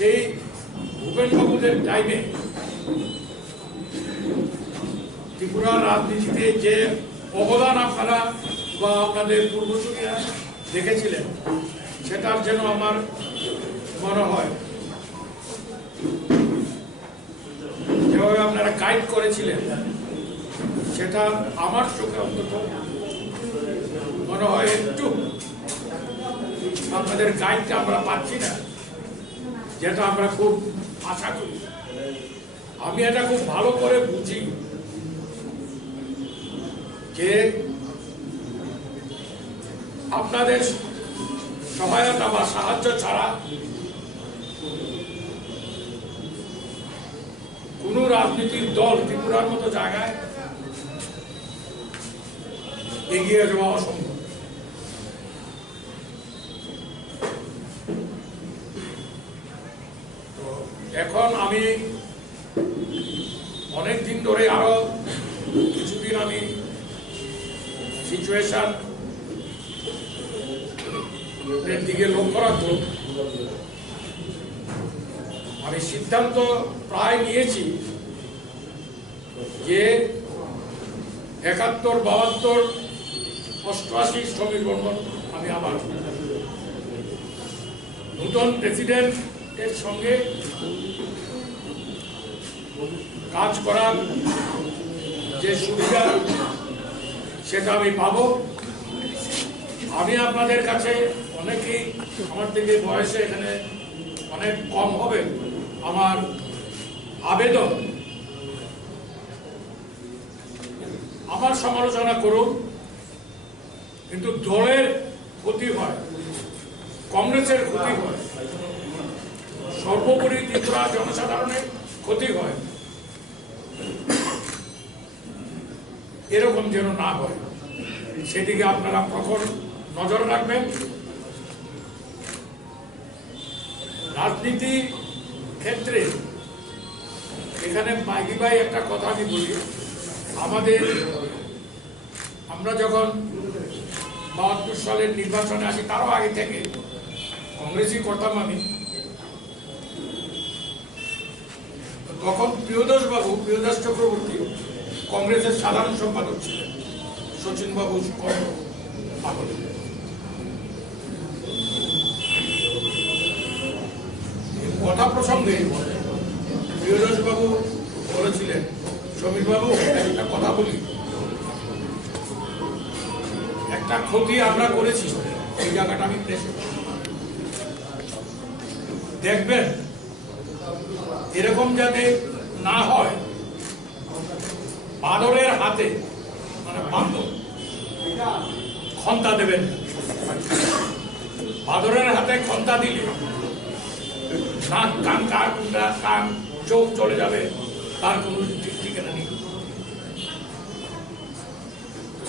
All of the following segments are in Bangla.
সেই ভূপেনবাবুদের টাইমে ত্রিপুরার রাজনীতিতে যে অবদান আপনারা বা আপনাদের পূর্বসূরীরা দেখেছিলেন, সেটার যেন আমার মনে হয় যেভাবে আপনারা গাইড করেছিলেন, সেটা আমার চোখে অন্তত মনে হয় একটু আপনাদের গাইডটা আমরা পাচ্ছি না, যেটা আমরা খুব আশা করি। আমি এটা খুব ভালো করে বুঝি যে আপনাদের সহায়তা বা সাহায্য ছাড়া কোন রাজনীতির দল ত্রিপুরার মতো জায়গায় এগিয়ে যাওয়া অসম্ভব। তো এখন আমি অনেক দিন ধরে, আরো কিছুদিন আমি সিচুয়েশন এর দিকে লক্ষ্য রাখবো। আমি সিদ্ধান্ত প্রায় নিয়েছি যে 71, 72, 88 শ্রমিক বন্ধন আমি আবার নতুন প্রেসিডেন্টের সঙ্গে কাজ করার যে সুবিধা সেটা আমি পাবো। আমি আপনাদের কাছে, অনেকেই আমার থেকে বয়সে এখানে অনেক কম হবে, আমার আবেদন আমার সমালোচনা করুন, কিন্তু দলের ক্ষতি হয়, কংগ্রেসের ক্ষতি হয়, সর্বোপরি ত্রিপুরা জনসাধারণের ক্ষতি হয়, এরকম যেন না হয় সেদিকে আপনারা প্রখর নজর রাখবেন। রাজনীতি ক্ষেত্রে এখানে মাইকি ভাই একটা কথা আমি বলি, আমরা যখন 72 সালের নির্বাচনে আসি, তারও আগে থেকে কংগ্রেসই করতাম আমি, তখন প্রিয়দাস চক্রবর্তী কংগ্রেসের সাধারণ সম্পাদক ছিলেন, শচীন বাবু আমলে। কথা প্রসঙ্গে প্রিয়দাস বাবু বলেছিলেন, সমীর বাবু একটা কথা বলি, একটা ক্ষতি আমরা করেছি, এই জায়গাটা আমি প্রেসে দেখবেন, এরকম যাতে না হয়। বাঁদরের হাতে, মানে বাঁদর খন্তা দেবেন, বাঁদরের হাতে খন্তা দিলে নাক কান কান চোখ চলে যাবে, তার কোনো ঠিক ঠিকানা নেই।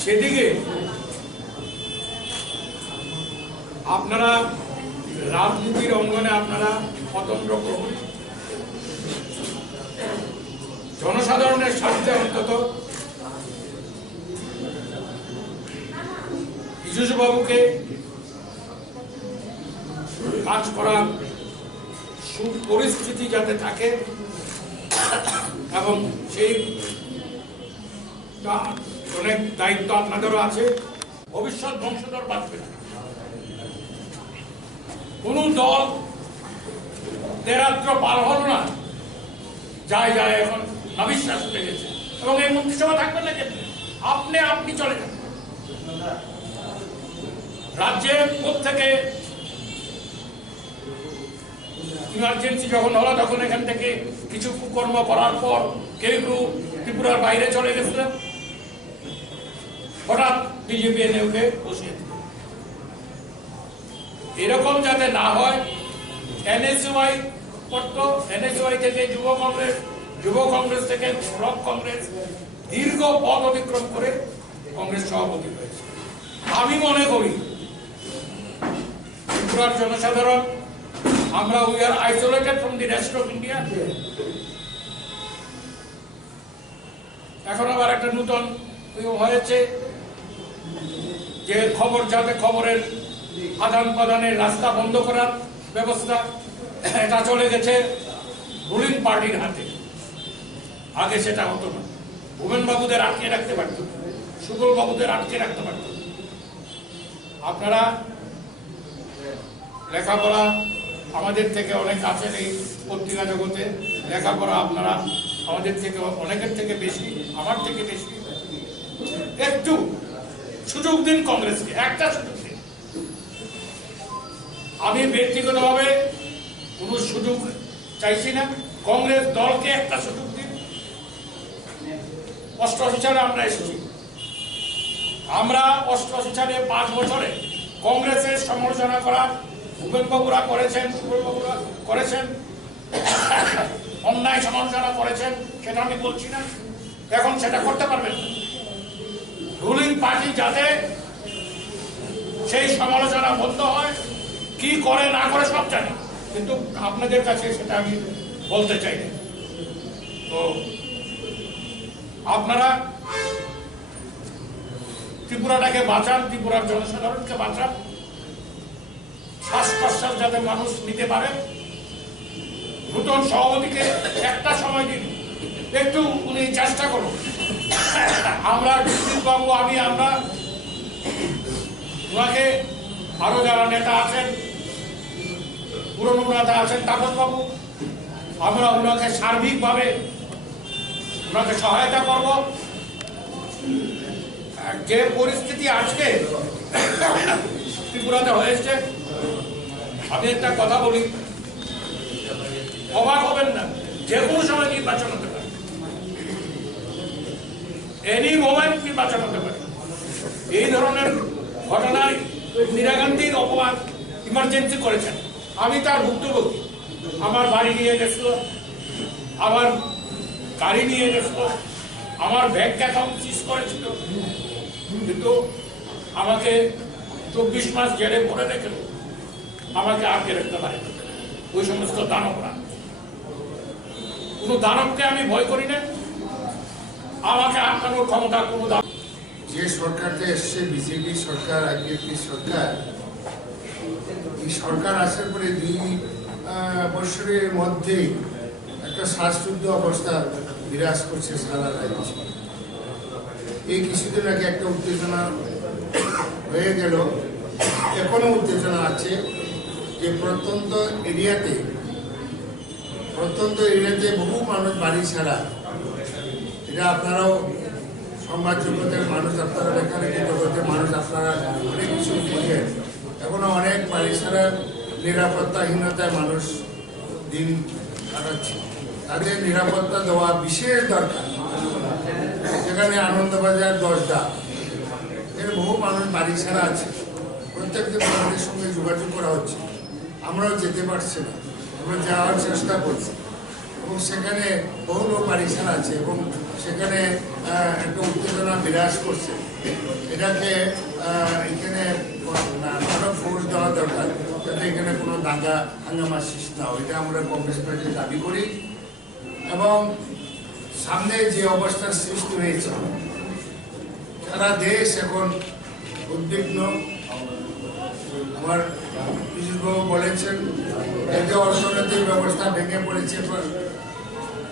সেদিকে আপনারা রাজনীতির অঙ্গনে আপনারা স্বতন্ত্র করুন, জনসাধারণের স্বার্থে অন্তত পীযূষ বাবুকে কাজ করার সুপরিস্থিতি যাতে থাকে, এবং সেই অনেক দায়িত্ব আপনাদেরও আছে। ভবিষ্যৎ বংশধর বাঁচবে না, কোন দল তেরাত্র পার হল না, যায় এখন অবিশ্বাস উঠে গেছে, এবং এই মন্ত্রিসভা থাকবেন না, আপনি চলে যান। রাজ্যের থেকে ইমার্জেন্সি যখন হলো, তখন এখান থেকে কিছু কুকর্ম করার পর কেউ ত্রিপুরার বাইরে চলে গেছিলেন, হঠাৎ বিজেপি এনে ওকে বসিয়ে দিল। এরকম যাতে না হয়, এনএসইউআই করতো, এনএসইউআই থেকে যুব কংগ্রেস থেকে ব্লক কংগ্রেস, দীর্ঘ পথ অতিক্রম করে কংগ্রেস সভাপতি হয়েছে। আমি মনে করি ত্রিপুরার জনসাধারণ, আমরা we are isolated from the rest of India. এখন আবার একটা নতুন হয়েছে যে খবরের আদান প্রদানের রাস্তা বন্ধ করার ব্যবস্থা, এটা চলে গেছে রুলিং পার্টির হাতে। আগে সেটা হতো না। ভুবন বাবুদের আটকে রাখতে পারত, সুবল বাবুদের আটকে রাখতে পারত। আপনারা লেখাপড়া আমাদের থেকে অনেক আছেন এই পত্রিকা জগতে, লেখাপড়া আপনারা আমাদের থেকে অনেকের থেকে বেশি, আমার থেকে বেশি। একটু সুযোগ দিন কংগ্রেসকে, একটা সুযোগ দিন। আমি ব্যক্তিগতভাবে কোনো সুযোগ চাইছি না, কংগ্রেস দলকে একটা সুযোগ দিন। 88 সালে আমরা এসেছি, আমরা 88 সালে 5 বছরে কংগ্রেসের সমালোচনা করা ভূপেনবাবুরা করেছেন, সুবলবাবুরা করেছেন, অন্যায় সমালোচনা করেছেন, সেটা আমি বলছি না। এখন সেটা করতে পারবেন না। রুলিং পার্টি যাতে সেই সমালোচনা বন্ধ হয়, কি করে না করে সব জানি, কিন্তু আপনাদের কাছে সেটা আমি বলতে চাই না। তো আপনারা ত্রিপুরাটাকে বাঁচান, ত্রিপুরার জনসাধারণকে বাঁচান, শ্বাস প্রশ্বাস যাতে মানুষ নিতে পারে। নতুন সভাপতিকে একটা সময় দিন, একটু উনি চেষ্টা করুন। আমরা বাবু, আমরা ওনাকে, আরো যারা নেতা আছেন, পুরনো নেতা আছেন, তাপস বাবু, আমরা ওনাকে সার্বিকভাবে ওনাকে সহায়তা করব। যে পরিস্থিতি আজকে ত্রিপুরাতে হয়েছে, আমি একটা কথা বলি, অবাক হবেন না, যে কোনো সময় নির্বাচন হতে পারে, এনি মোমেন্ট নির্বাচন হতে পারে। এই ধরনের ঘটনায় ইন্দিরা গান্ধীর অপমান ইমার্জেন্সি করেছেন, আমি তার ভুক্তভোগী। আমার বাড়ি নিয়ে গেছিল, আমার গাড়ি নিয়ে গেছিল, আমার ব্যাংক অ্যাকাউন্ট সিজ করেছিল, কিন্তু আমাকে 24 মাস জেলে পড়ে রেখেল, আমাকে আটকে রাখতে পারে ওই সমস্ত দানবরা। কোন দানবকে আমি ভয় করি না, আমাকে আটকানোর ক্ষমতা কোনো দানব। যে সরকারটা এসছে, বিজেপি সরকার, আইপিএফপি সরকার, এই সরকার আসার পরে 2 বছরের মধ্যে একটা শ্বাসরুদ্ধ অবস্থা বিরাজ করছে সারা রাজ্যে। এই কিছুদিন আগে একটা উত্তেজনা হয়ে গেল, এখনো উত্তেজনা আছে যে প্রত্যন্ত এরিয়াতে বহু মানুষ বাড়ি ছাড়া। এটা আপনারাও সংবাদ জগতের মানুষ, আপনারা লেখালেখি জগতের মানুষ, আপনারা অনেক কিছু বুঝেন। এখনো অনেক বাড়ি ছাড়া নিরাপত্তাহীনতায় মানুষ দিন কাটাচ্ছে। তাদের নিরাপত্তা দেওয়া বিশেষ দরকার। সেখানে আনন্দবাজার, 10টা এর বহু মানুষ বাড়ি ছাড়া আছে। প্রত্যেকদিন তাদের সঙ্গে যোগাযোগ করা হচ্ছে, আমরাও যেতে পারছি না, আমরা যাওয়ার চেষ্টা করছি। এবং সেখানে বহু লোক বাড়ি ছাড়া আছে এবং সেখানে একটা উত্তেজনা বিরাজ করছে। এটাকে এখানে আরো ফোর্স দেওয়া দরকার, যাতে এখানে কোনো দাঙ্গা হাঙ্গামা সৃষ্টি না হয়। এটা আমরা কংগ্রেস পার্টি দাবি করি। এবং সামনে যে অবস্থার সৃষ্টি হয়েছে, সারা দেশ এখন উদ্বিগ্ন। আমার বিশেষবাবু বলেছেন, যে অর্থনৈতিক ব্যবস্থা ভেঙে পড়েছে,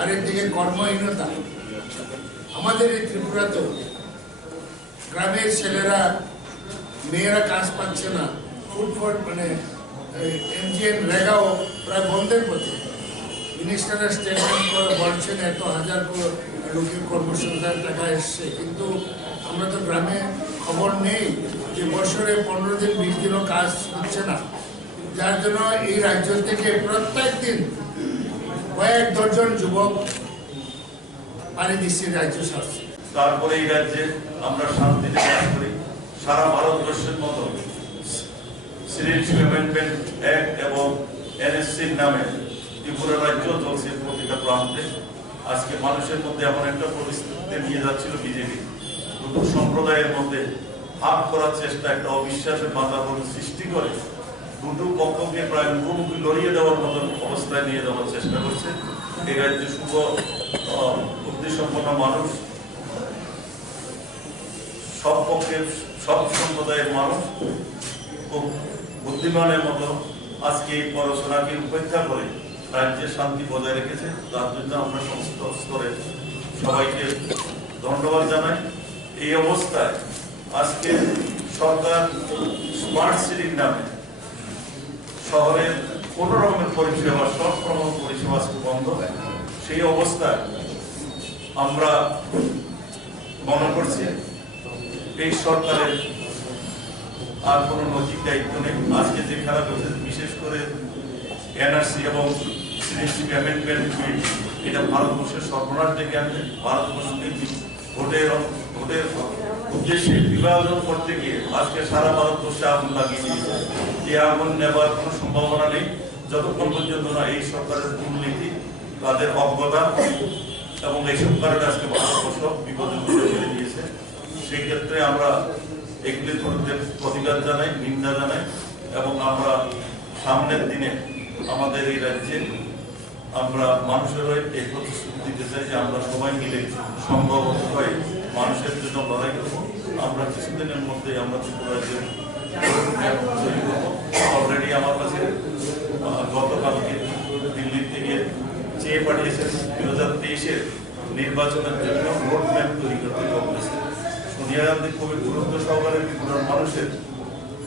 আরেকদিকে কর্মহীনতা। আমাদের এই ত্রিপুরাতেও গ্রামের ছেলেরা, মেয়েরা কাজ পাচ্ছে না। ফুটফট মানে এনজিএন রেগাও প্রায় বন্ধের পথে। মিনিস্টারের স্টেটমেন্ট করে বলছেন 1,000 লোকের কর্মসংস্থান টাকা এসছে, কিন্তু আমরা তো গ্রামে খবর নেই যে বছরে 15 দিন 20 দিনও কাজ হচ্ছে না। যার জন্য এই রাজ্য থেকে প্রত্যেক দিন কয়েক ডজন যুবক পাড়ি দিচ্ছে রাজ্য শাসন। তারপরে এই রাজ্যে আমরা শান্তিতে বাস করি। সারা ভারতবর্ষের মতো সিটিজেনশিপ অ্যামেন্ডমেন্ট অ্যাক্ট এবং এনএসসির নামে ত্রিপুরা রাজ্য চলছে প্রতিটা প্রান্তে। আজকে মানুষের মধ্যে এমন একটা পরিস্থিতিতে নিয়ে যাচ্ছিল বিজেপি, দুটো সম্প্রদায়ের মধ্যে ভাগ করার চেষ্টা, একটা অবিশ্বাসের বাতাবরণ সৃষ্টি করে দুটো পক্ষকে প্রায় মুখোমুখি লড়িয়ে দেওয়ার মতন অবস্থায় নিয়ে যাওয়ার চেষ্টা করছে। এই রাজ্যে শুভ বুদ্ধিসম্পন্ন মানুষ, সব পক্ষের সব সম্প্রদায়ের মানুষ খুব বুদ্ধিমানের মতো আজকে এই পড়াশোনাকে উপেক্ষা করে রাজ্যের শান্তি বজায় রেখেছে, তার জন্য আমরা সমস্ত স্তরে সবাইকে ধন্যবাদ জানাই। এই অবস্থায় আজকে সরকার স্মার্ট সিটির নামে শহরের কোন রকমের পরিষেবা, সব রকমের পরিষেবা বন্ধ। সেই অবস্থায় আমরা মনে করছি এই সরকারের আর কোনো নৈতিক দায়িত্ব নেই। আজকে যে খেলা হচ্ছে, বিশেষ করে এনআরসি এবং সিটিজেনশিপ অ্যামেন্ডমেন্ট বিল, এটা ভারতবর্ষের সর্বনাশ ডেকে আনবে। ভারতবর্ষকে ভোটের উদ্দেশ্যে বিভাজন করতে গিয়ে আজকে সারা ভারতবর্ষে আগুন লাগিয়ে দিয়েছে। এই আগুন নেবার কোনো সম্ভাবনা নেই যতক্ষণ পর্যন্ত না এই সরকারের দুর্নীতি, তাদের অজ্ঞতা এবং এইসব কারণে আজকে ভারতবর্ষ বিপদের মধ্যে ফেলে দিয়েছে। সেই ক্ষেত্রে আমরা এগুলির বিরুদ্ধে প্রতিবাদ জানাই, নিন্দা জানাই এবং আমরা সামনের দিনে আমাদের এই রাজ্যে আমরা মানুষের হয়ে এই প্রতিশ্রুতি দিতে চাই যে আমরা সবাই মিলে সম্ভব হয়ে মানুষের জন্য লড়াই করবো। আমরা কিছুদিনের মধ্যে আমরা ত্রিপুরাজ্যে অলরেডি আমার কাছে গতকালকে দিল্লি থেকে চেয়ে পাঠিয়েছেন 2023-এর নির্বাচনের জন্য রোড ম্যাপ তৈরি করতে কংগ্রেসে। সোনিয়া গান্ধী খুবই গুরুত্ব সহকারে ত্রিপুরার মানুষের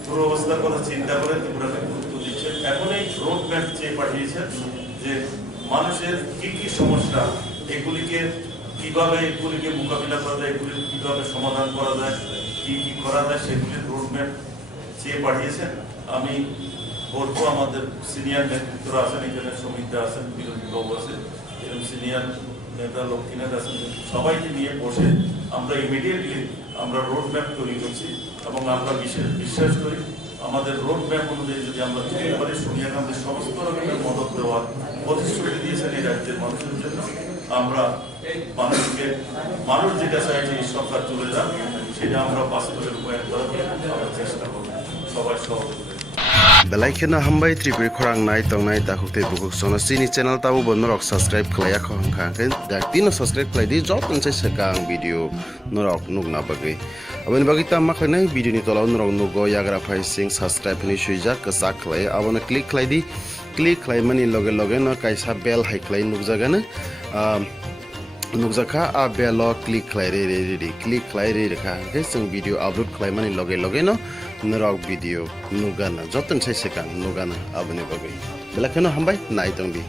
পুরো অবস্থার কথা চিন্তা করে ত্রিপুরাকে গুরুত্ব দিচ্ছেন। এখন এই রোড ম্যাপ চেয়ে পাঠিয়েছেন যে মানুষের কি কি সমস্যা, এগুলিকে মোকাবিলা করা যায়, এগুলি কিভাবে সমাধান করা যায়, কি কি করা যায়, সেগুলির রোড ম্যাপ চেয়ে পাঠিয়েছেন। আমি বলবো আমাদের সিনিয়র নেতৃত্বরা আছেন, এখানে সমিতা আছেন, বিরোধী বাবু আছেন, এবং সিনিয়র নেতা লক্ষ্মীনাথ আছেন, সবাইকে নিয়ে বসে আমরা ইমিডিয়েটলি আমরা রোড ম্যাপ তৈরি করছি এবং আমরা বিশ্বাস করি আমাদের রোড ম্যাপ অনুযায়ী যদি আমরা তৈরি করি, সোনিয়া গান্ধী সমস্ত রকমের মদত দেওয়ার প্রতিশ্রুতি দিয়েছেন এই রাজ্যের মানুষের জন্য। আমরা মানুষ যেটা চাইছে এই সরকার চলে যান, সেটা আমরা বাস্তবে রূপায়ণ করার আমরা চেষ্টা করব। সবাই সহযোগিতা Belaikena hambai tripuri khorang nai tongnai dakuk te bukuk sono sini channel tabu bonorok subscribe khlaya khong khangken dak tino subscribe khlai di job ton chai sakang video norok nugna bagai aboni bagi tam makhlai video ni tolaw norok nugo yagra phai sing subscribe ni suijak kasak khlai abona click khlai di click khlai mani loge no kaisa bell hai khlai nugjagana nukjaka a belo click khlai re click khlai re kha ke sing video upload khlai mani loge no norok video nugana joton chai sakang nugana aboni bagai belakeno hambai nai tongdi।